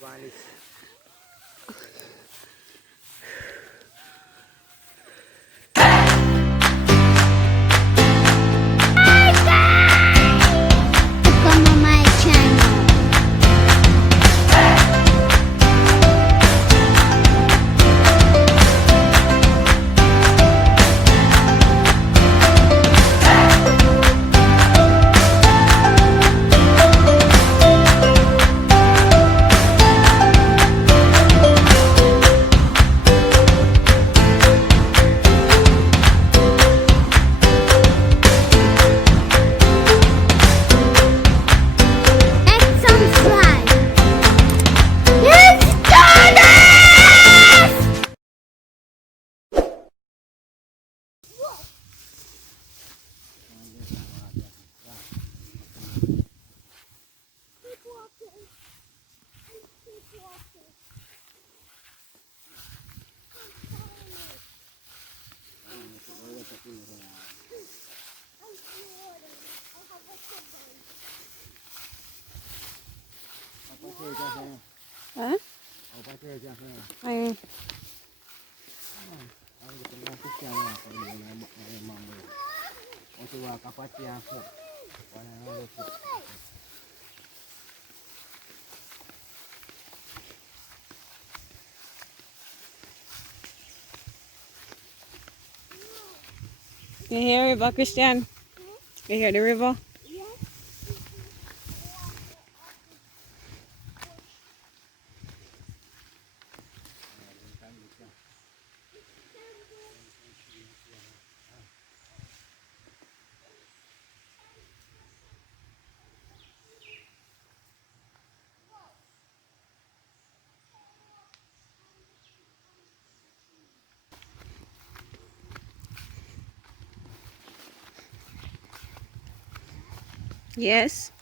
one is Welcome to my channel. Let's subscribe. Let's do this! Keep walking. Keep walking. Hả? Ai you hear river, Christian? You hear the river? Yes.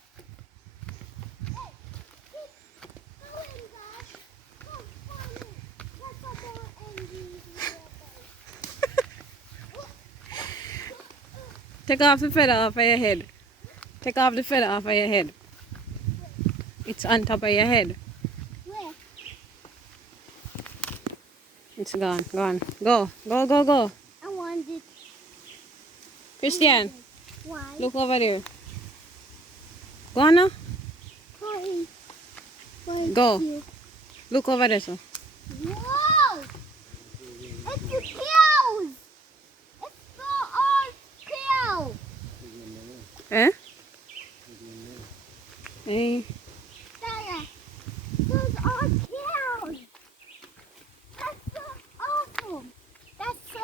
Take off the feather off of your head. Take off the feather off of your head. It's on top of your head. Where? It's gone. Gone. Go. Go, go, go. I want it. Christian, Why? look over there. Go on now. Why? Why Go. you? Look over there, so. Whoa! It's the cows! It's the old cow! Eh? Hey. Dada, those are cows! That's so awesome! That's so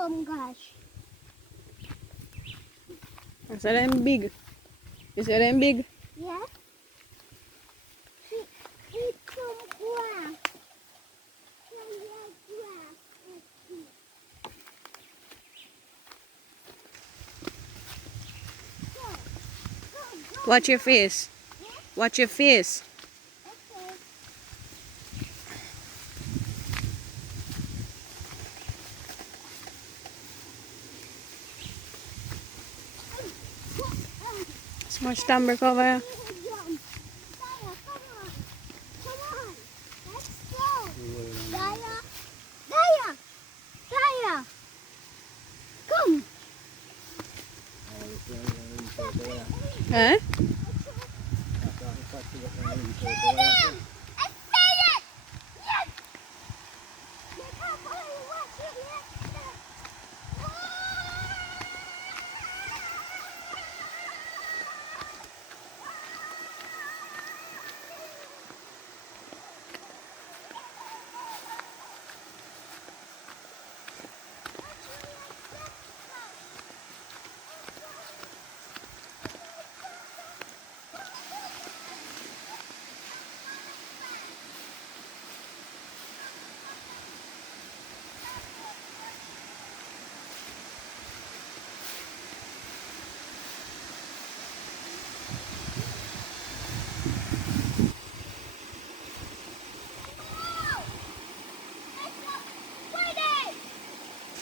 awesome, gosh. I said them big. You said them big? Yeah? Eat some grass. Some red grass. Let's eat. Go. Go, go. Watch your face. Watch your face. Okay. So much stomach over here. Come on. Come on. Let's go. Daya. Daya. Daya. Come. Eh? I see them. I see it. Yes. Look how far I walked in yesterday.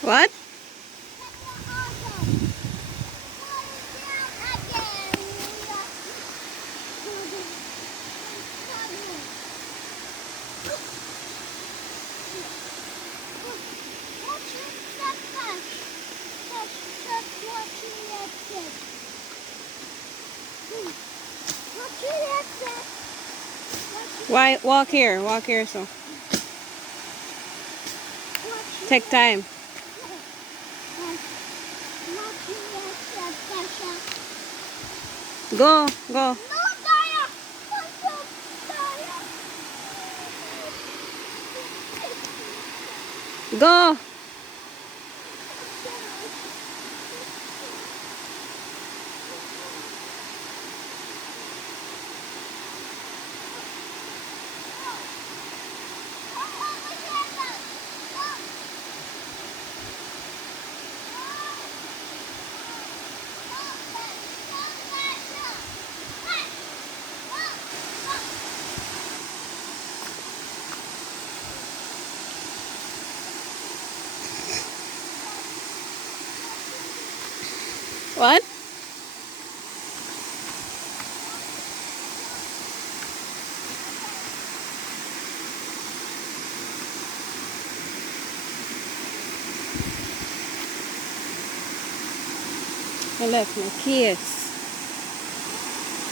What? Again. Why walk here? Walk here so. Take time. Go, go. No, Daya! I'm so tired. Go. What? I left my case.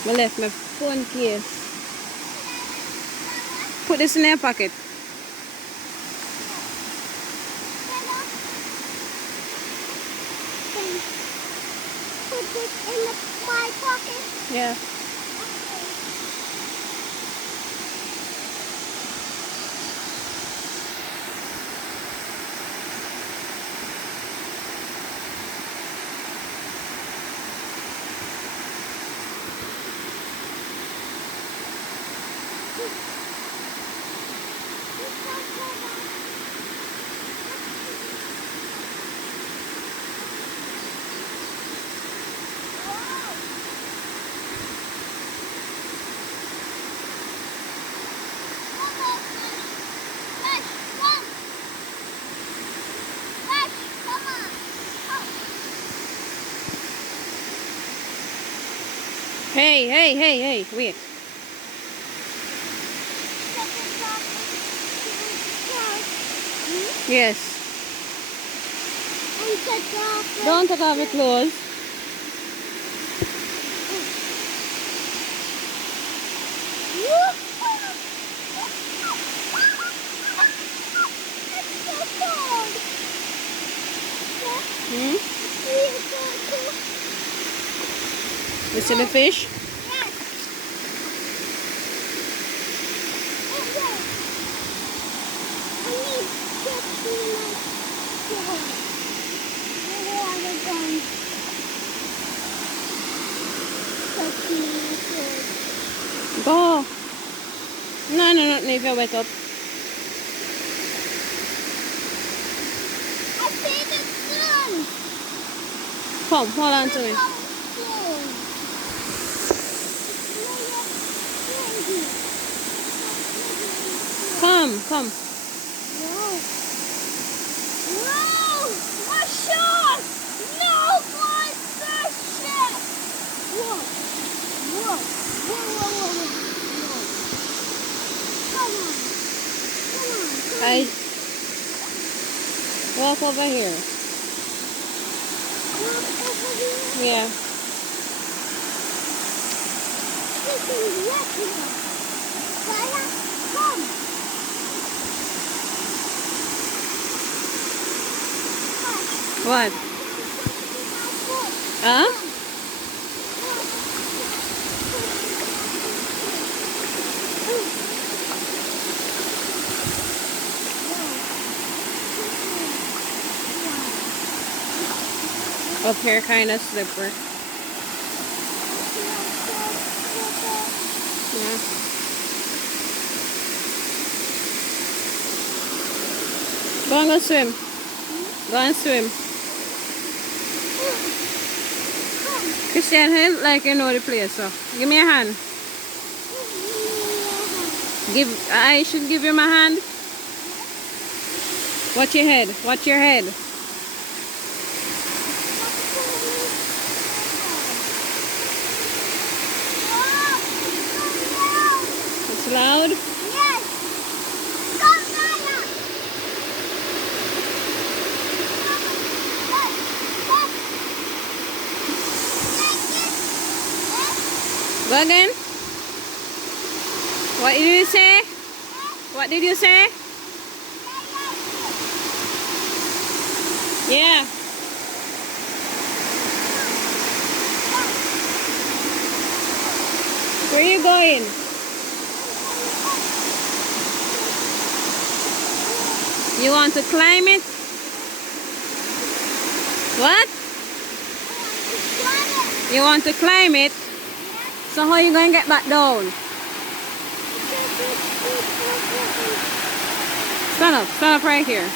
I left my phone case. Put this in your pocket. Put this in my pocket. Yeah. Hey, hey, hey, hey, wait. Yes. Don't take off your clothes. Hmm? You see the fish? Go. No, no, no, leave your wet up. I see the sun. Come, hold on to me. Come, come. No, my shot! No, my shot! Whoa, whoa, whoa, whoa, whoa, whoa. Come on, come on, I walk over here. Walk over here. Yeah. This is wet here. Daya, come. What? Huh? Up here kind of slippery. Yeah. Go and go swim. Go and swim. Christian, hey, like you know the place, so give me a hand. I should give you my hand. Watch your head. Watch your head. It's loud. Yes. Come, Daya. Go again. What did you say? What did you say? Yeah. Where are you going? You want to climb it? What? You want to climb it? So how are you going to get back down? Stand up right here.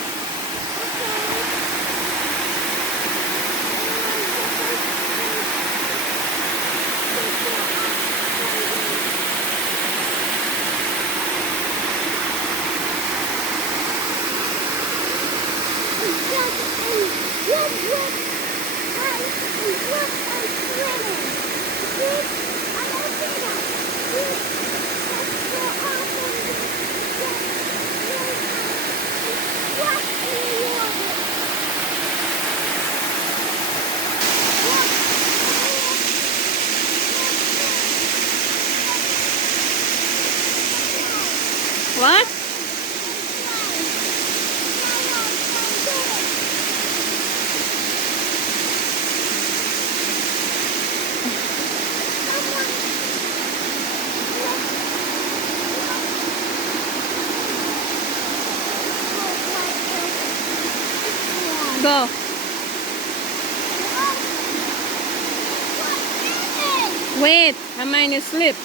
What? Go. Wait, I mind you slip.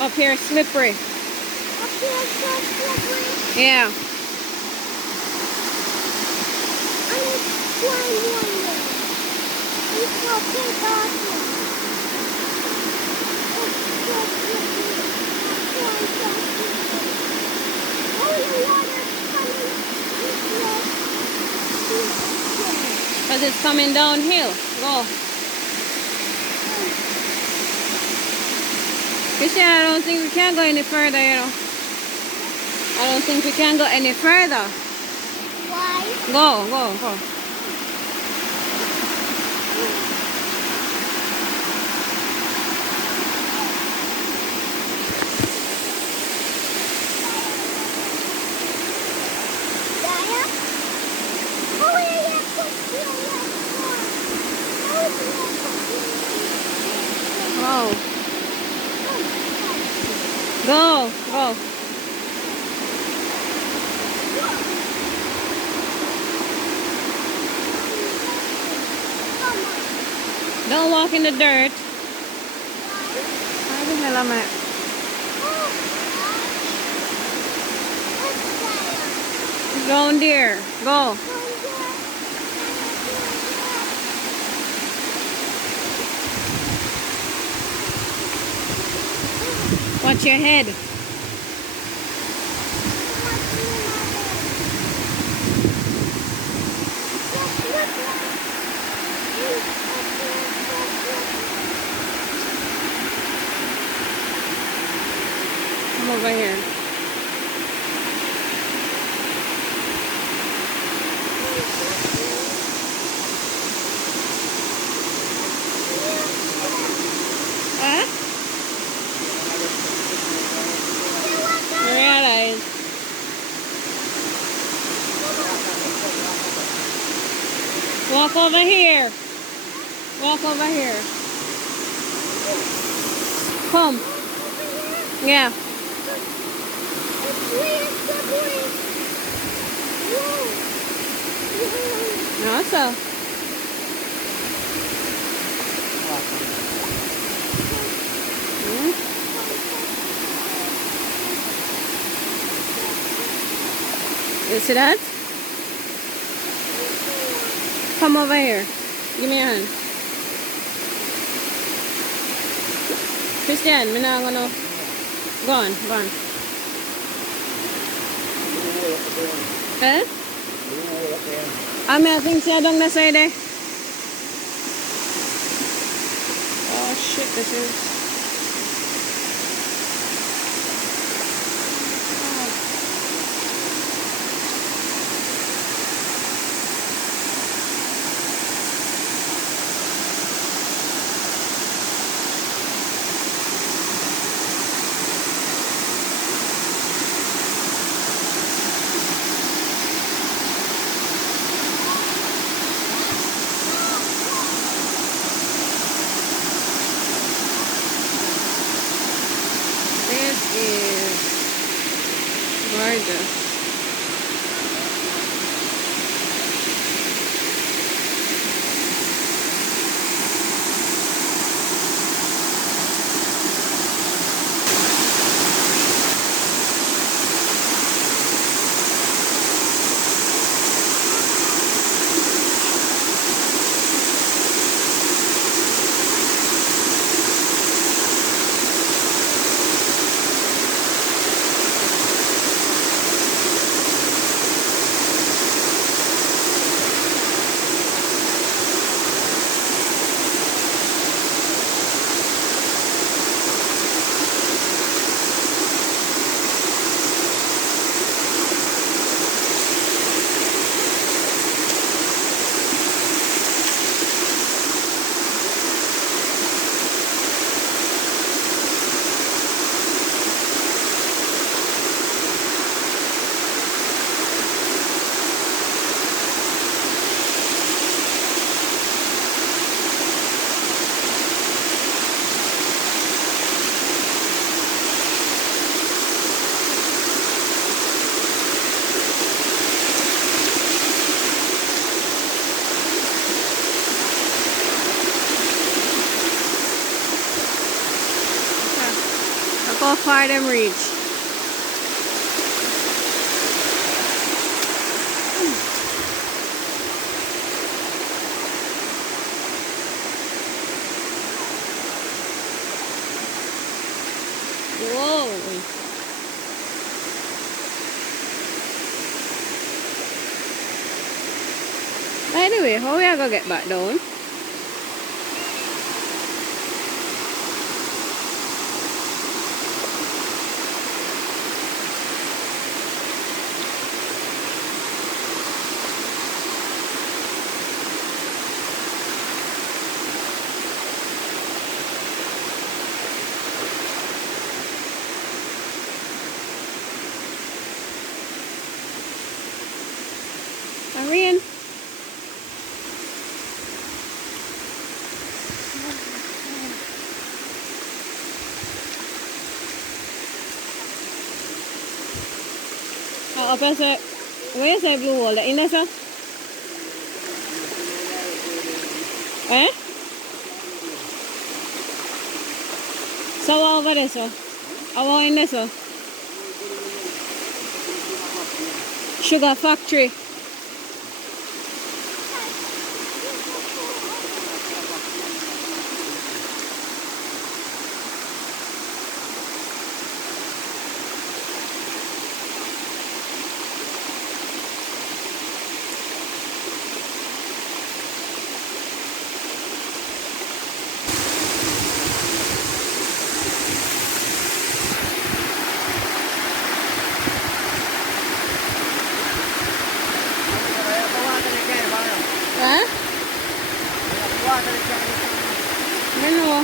Up here slippery. Yeah. Because it's coming downhill. Go. Christian, I don't think we can go any further, you know. I don't think we can go any further. Why? Go. Go. Don't walk in the dirt. Where the hell am I? Down there. Go. Watch your head. Come over here. Huh? Realize. Walk over here. Walk over here. Come. Yeah. No, so. You see that? Come over here. Give me your hand. Christian, I'm not gonna. Go on. Eh? I think siya dong nasa ide. Oh shit, this is. gorgeous. Look how far them reach. Whoa. By the way, how we are gonna get back down? Rain. Apa say? Where say blue wall? In there, sir? Eh? So over there, sir? Over in there, sir? Sugar factory. Huh? Ano?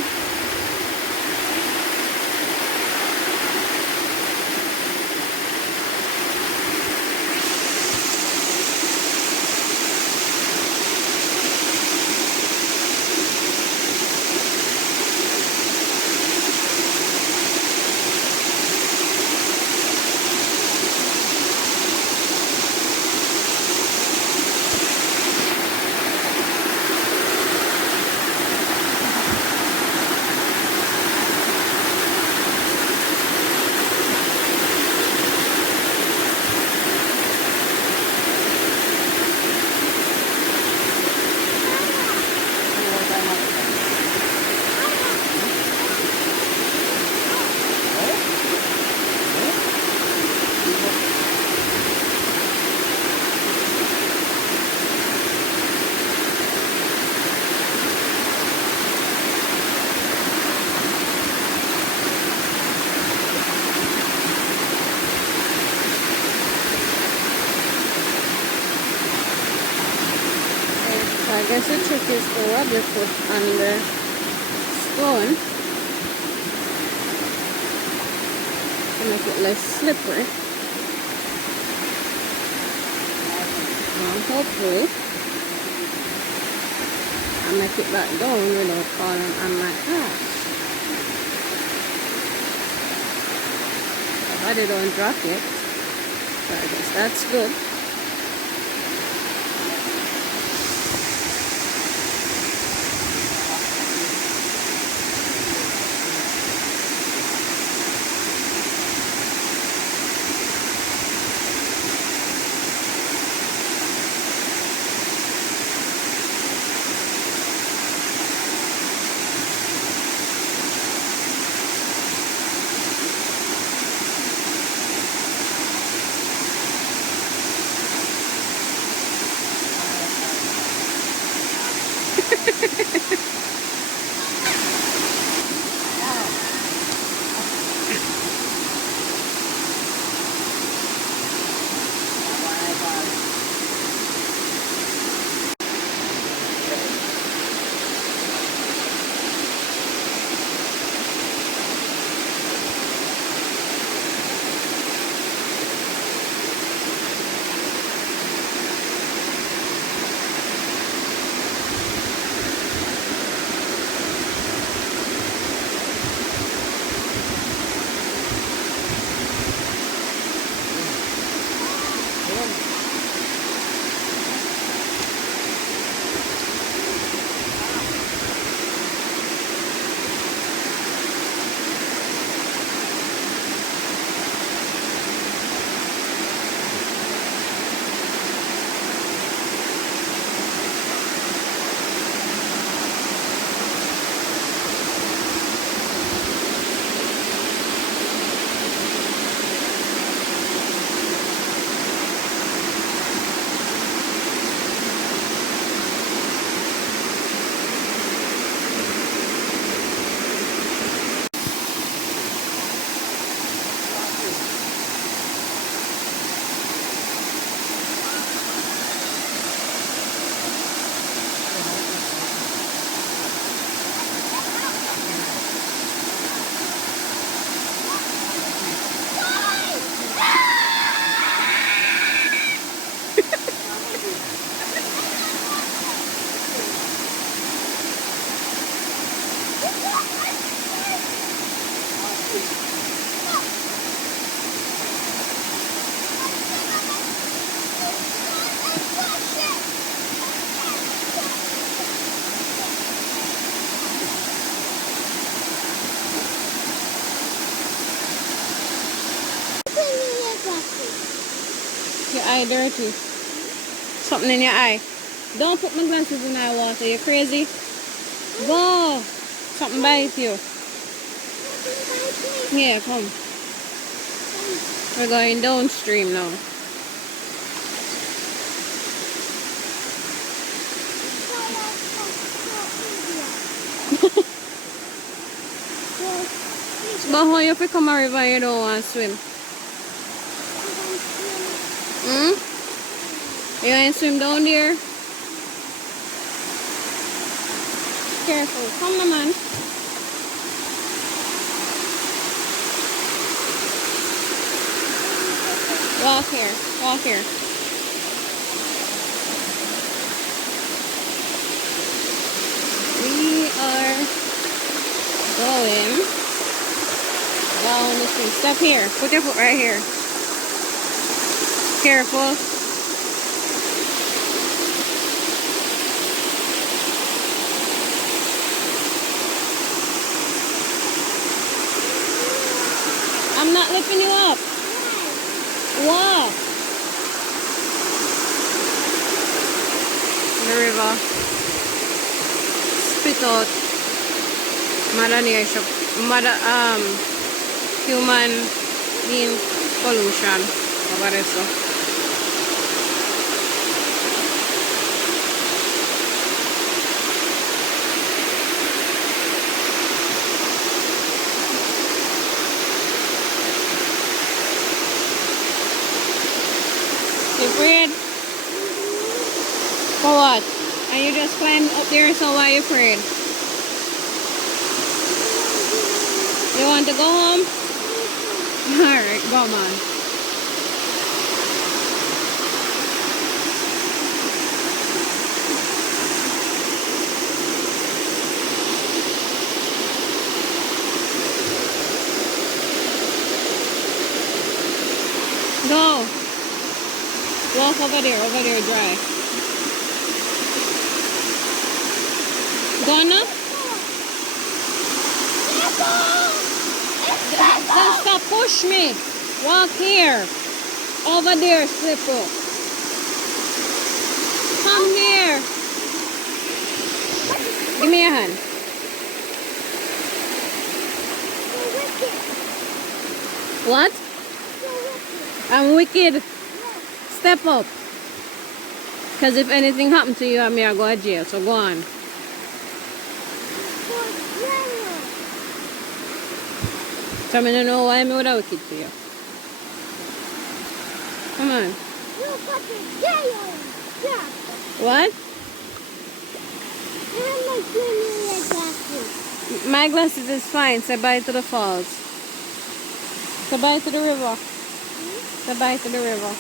I guess the trick is to rub your foot on the stone to make it less slippery. And hopefully I make it back down without falling on my ass. The body don't drop it. asparagus. That's good. Your eye dirty. Something in your eye. Don't put my glasses in our water. You crazy? Go. Something bites you. Here, come. We're going downstream now. But how you pick a river you don't want to swim? You want to swim down there? Careful. Come on, man. Walk here. Walk here. We are going down this thing. Step here. Put your foot right here. Careful. I'm not lifting you up. Walk. The river spit out Mother Nature, human being pollution over there. So. You afraid? For what? And you just climbed up there, so why are you afraid? You want to go home? Alright, come on. Go. Walk over there dry. Go on now. Then stop, push me. Walk here. Over there, slipper. Come here. Give me a hand. What? I'm wicked. Step up. Because if anything happened to you, I may go to jail. So go on. So I don't know why I'm without wicked to you. Come on. What? My glasses is fine. Say bye to the falls. Say bye to the river. Say bye to the river.